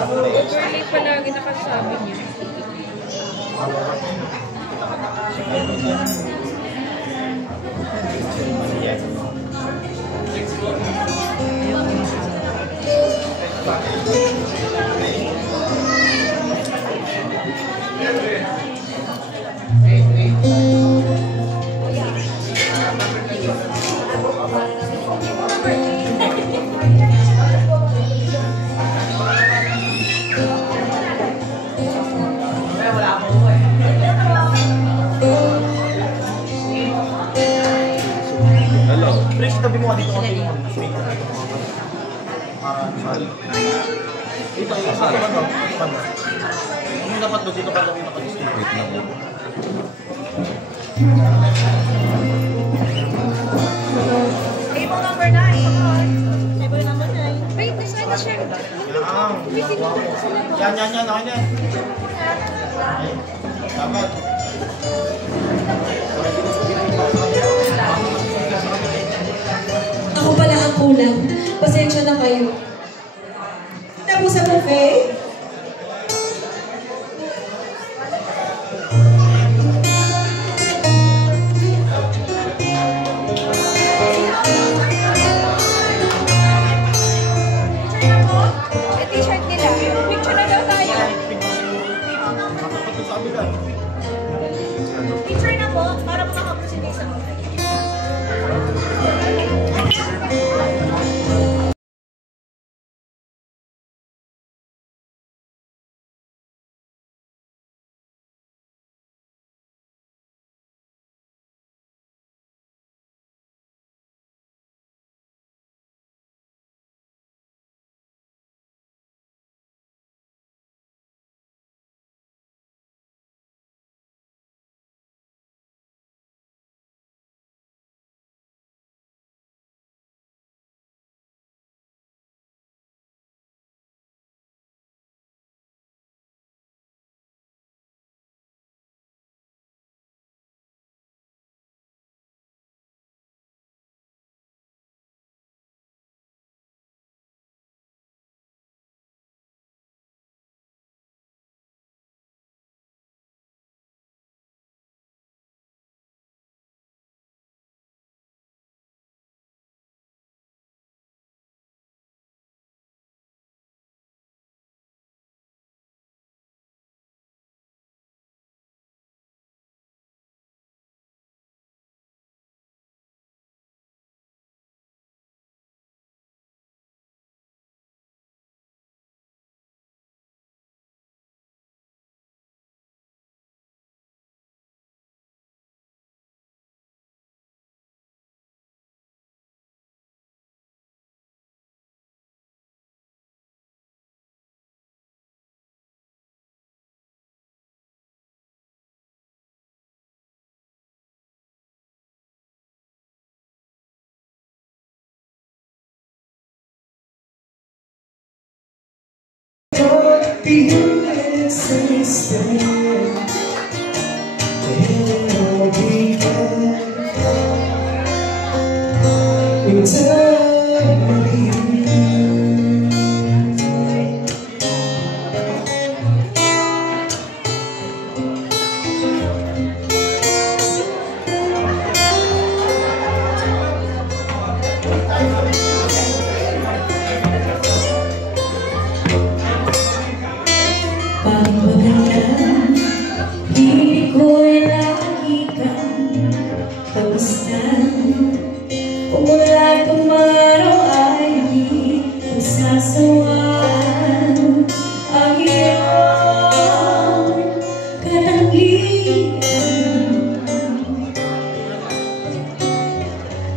Overlay palagi nakasabi niya. Tabi mo dito konti mo. Ito yung sa ano? Ano dapat dito pa dito pa dito. Wait lang. Ay mo number 9. Ay mo number 9. Wait, design na siya. Yan. Okay na. Dapat. Ako pala ang kulang. Pasensya na kayo. Tapos sa buffet? T-shirt nila. Picture na daw tayo. Picture na po para makakaproceed sa buffet.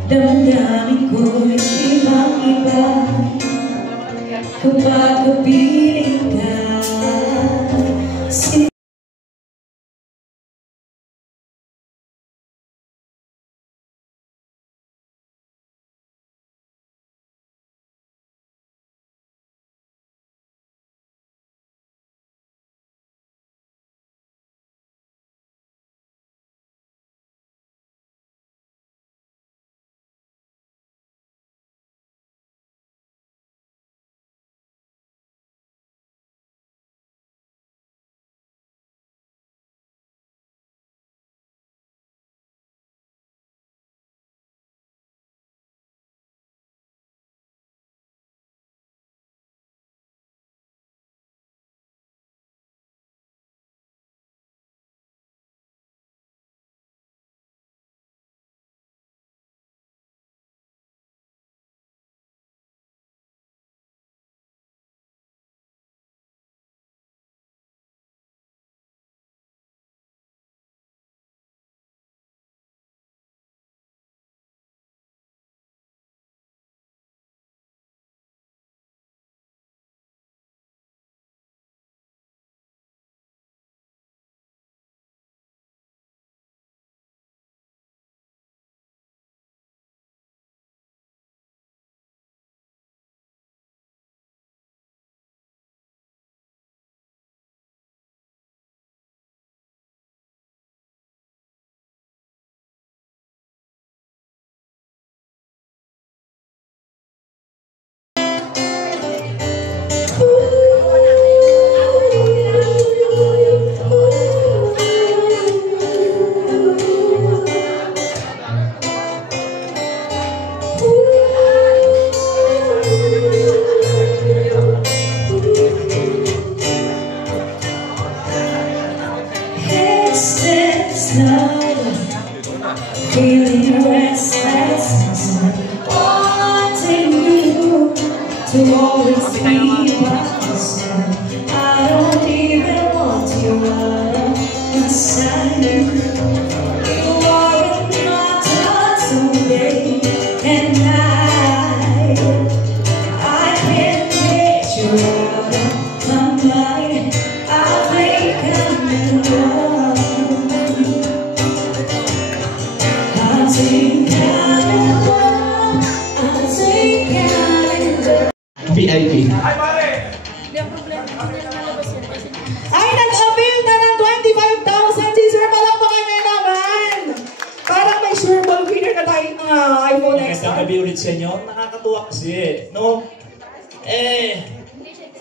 Damdamin ko'y ibang-iba kapag kapiling ka. to always be by my side. I don't even want you out of my sight. You are in my thoughts all day and night. I can't get you out of my mind. I think I'm in love. I think I'm in love. I think I'm in love. VIP. Hindi ang problema. Hindi na nalabas yan kasi Ay, nag-avail na ng 25,000 si Sir. Palakpakan niya naman. Parang may sure ball winner na tayo ng iPhone X. Magandang gabi ulit sa inyo. Nakakatuwa kasi, no?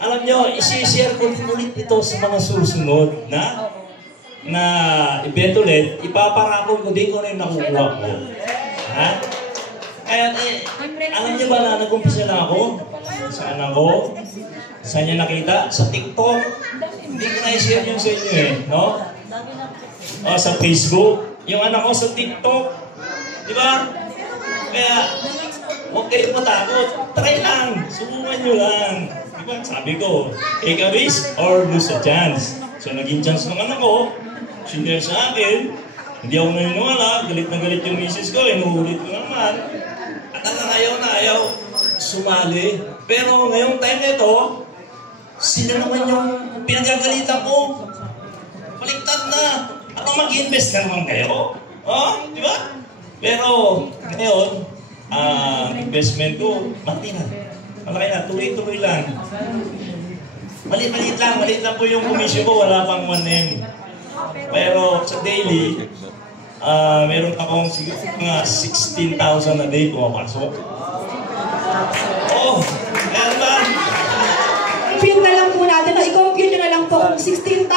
Alam nyo, isi-share ko din ulit ito sa mga susunod na event ulit. Ipaparako ko din ko na yung nakukuha ko. Ha? Kaya, alam nyo ba na nag-umpisa na ako? Saan ako? Saan nyo nakita? Sa TikTok. Hindi ko na-share yung sa inyo no? O, sa Facebook. Yung anak ko sa TikTok. Di ba? Kaya, huwag kayong matakot. Try lang. Subukan nyo lang. Di ba? Sabi ko, take a risk or lose a chance. So, naging chance ng anak ko. Sinare sa akin. Hindi ako naniniwala. Galit na galit yung misis ko. Inuulit ko naman. At ang ayaw sumali. Pero ngayong time nito, sila naman yung pinagagalitan ko. Baliktad na. Ano mag-invest na naman kayo? Oh, di ba? Pero ngayon, investment ko, malaki na, tuloy-tuloy lang. Maliit lang po yung commission ko, wala pang 1M. Pero sa daily, meron akong mga 16,000 a day pumapasok. Oo, meron ba? I-feel na lang po natin. I-compute nyo na lang po kung 16,000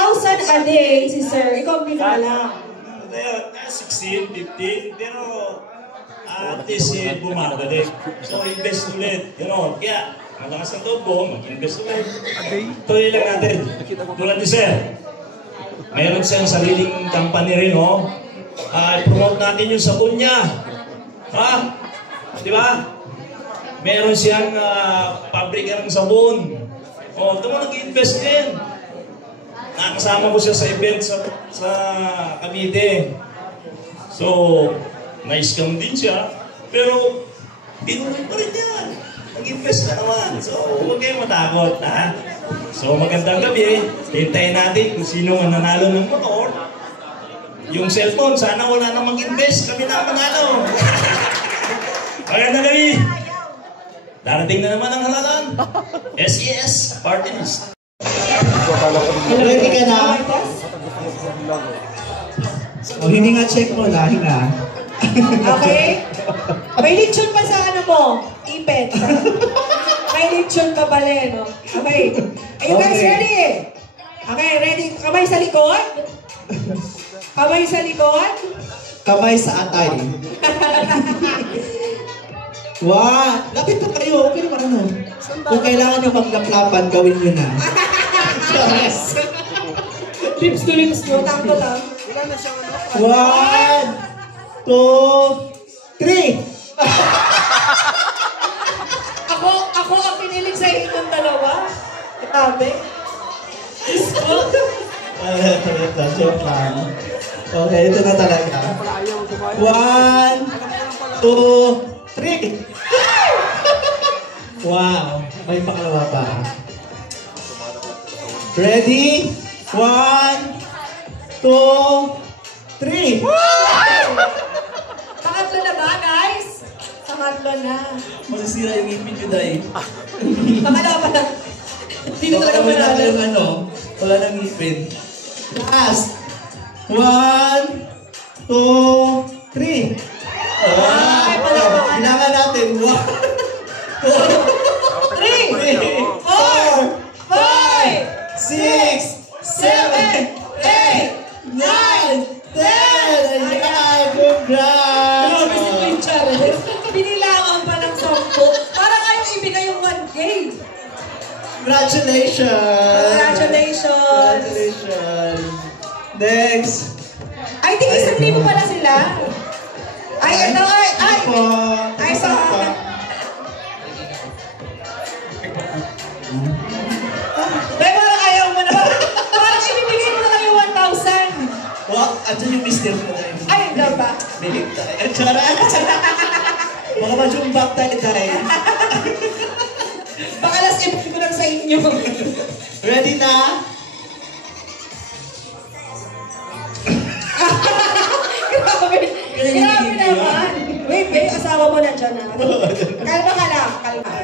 a day si Sir. I-compute na lang. 16, 15, pero at least bumabalik. So, invest ulit. Gano'n. Kaya, malakas ang loob ko, mag-invest ulit. Tuloy lang natin. Tulad ni Sir, mayroon siyang sariling company rin, no? I-promote natin yung sabon niya. Ha? Di ba? Meron siyang pabrika ng sabon. O, ito mo nag-invest din. Nakasama ko siya sa event sa Cavite. So, na-scam din siya. Pero, pinuloy pa rin yan. Nag-invest na naman. So, huwag kayong matakot, ha? So, magandang gabi. Hintayin natin kung sino ang nanalo ng motor. Yung cellphone, sana wala na mag-invest. Kami na manalo. Magandang gabi. Darating na naman ang halalan. SES, party list. Ready ka na? O, hindi nga check mo na, hinga. Okay? May lechon pa sa ano mo? Ipet. May lechon pa pala, no? Okay. Are you guys Okay. ready? Okay, ready? Kamay sa likod? Kamay sa likod? Kamay sa atay. Wow! Lapit pa kayo. Okay naman ano. Kung kailangan nyo maglaplapan, gawin nyo na. Yes. Lips to lips mo. Takto lang. 1, 2, 3. Ako ang pinilig sa inyong dalawa. Grabe. Joke lang. Okay, ito na talaga. 1, 2, 3. Wow, may pakalawa pa. Ready? 1, 2, 3. Pangatlo na ba, guys? Pangatlo na. Masisira yung ipin nyo dahil. Pangalawa pa lang. Hindi na talaga wala manalo. nang ano, wala nang ipin. Last. 1, 2, 3. Ay, palakpakan. Kailangan natin. 1, 2, 3, 4, 5, 6, 7, 8, 9, 10. Ayan, congrats! Grabe si Queen Charles. Pinilangan pa ng 10. Parang ayaw ibigay yung 1K. Congratulations! Congratulations! Congratulations! Next! I think isang libo pala sila. Ay, ito, ay! Po. Ay, Isa sa... pa. Dahil parang ayaw mo na. Parang ibibigay mo na lang yung 1,000. Wow, andyan yung mister ko na yun. Ay, daw ba? Bilip tayo. Tsara! Baka majumbak tayo tayo. Baka last episode ko lang sa inyo. Ready na? Grabe. Grabe naman. Wait, wait. Asawa mo na dyan, ha? Kalma ka lang. Kalma.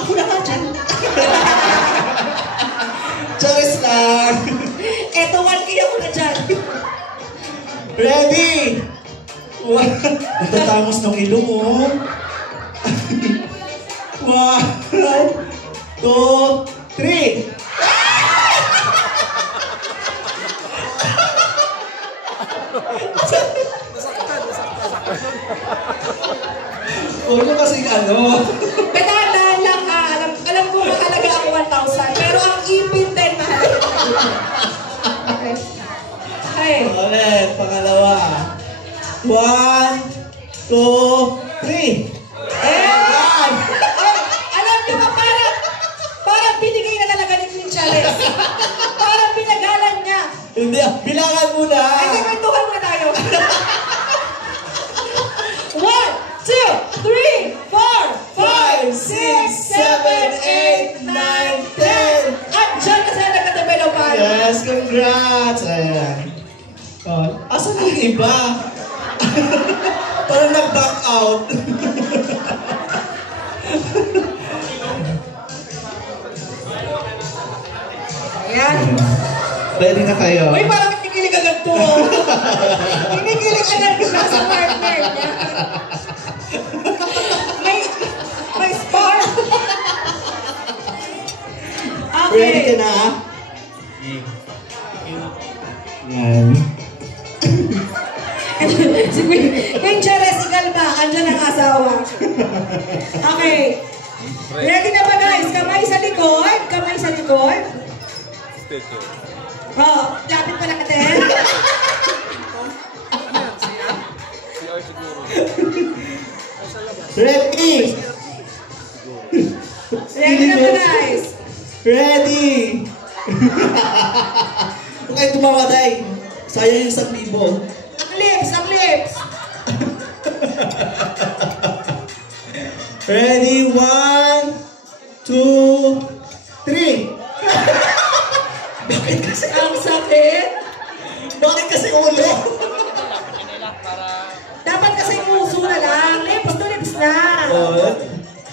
Ako na nga dyan. Charis lang. Eto, 1K ako na dyan. Ready? Natatangos ng ilong mo. 1, 2, 3. Huwag mo kasing ano. Petanda lang, alam ko mahalaga ako 1,000. Pero ang ipin din mahalaga. Okay. Okay. Ulit, pangalawa. 1, 2, 3. Ay, alam niyo ba, parang binigay na talaga ni Queen Charles. Parang pinagalan niya. Hindi, bilangan mo na. Ay, kwentuhan na tayo. 1, 2, 3, 4, 5, 6, 7, 8, 9, 10. Andiyan kasi nagka-develop tayo. Yes, congrats. Ayan. Oh, asan yung iba? Parang nag-back out. Ayan. Ready na kayo? Uy, parang kinikilig agad to. Kinikilig agad siya sa partner niya. May spark. Okay. Ready ka na? Yan. Si Queen Charles, ikalma. Andyan ang asawa. Okay. Ready na ba, guys? Kamay sa likod. Kamay sa likod. Oh, lapit pa natin. Ready? Ready na ba, guys? Ready! Huwag kayo tumawaday. Sayang yung 1,000. Ang lips, ang lips. Ready? 1, 2, 3. Bakit kasi? Ang sakit. Bakit kasi ulo? Dapat kasi puso na lang. Lips to lips na. Oh,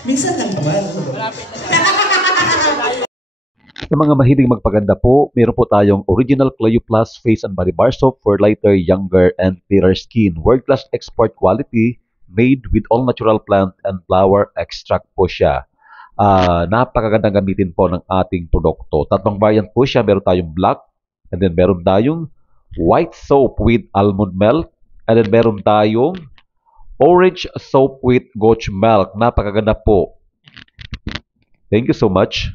minsan lang naman. Sa mga mahilig magpaganda po, meron po tayong original Clio Plus Face and Body Bar Soap for lighter, younger, and clearer skin. World-class export quality, made with all natural plant and flower extract po siya. Napakagandang gamitin po ng ating produkto. Tatlong variant po siya. Meron tayong black, and then meron tayong white soap with almond milk, and then meron tayong orange soap with goat milk. Napakaganda po. Thank you so much.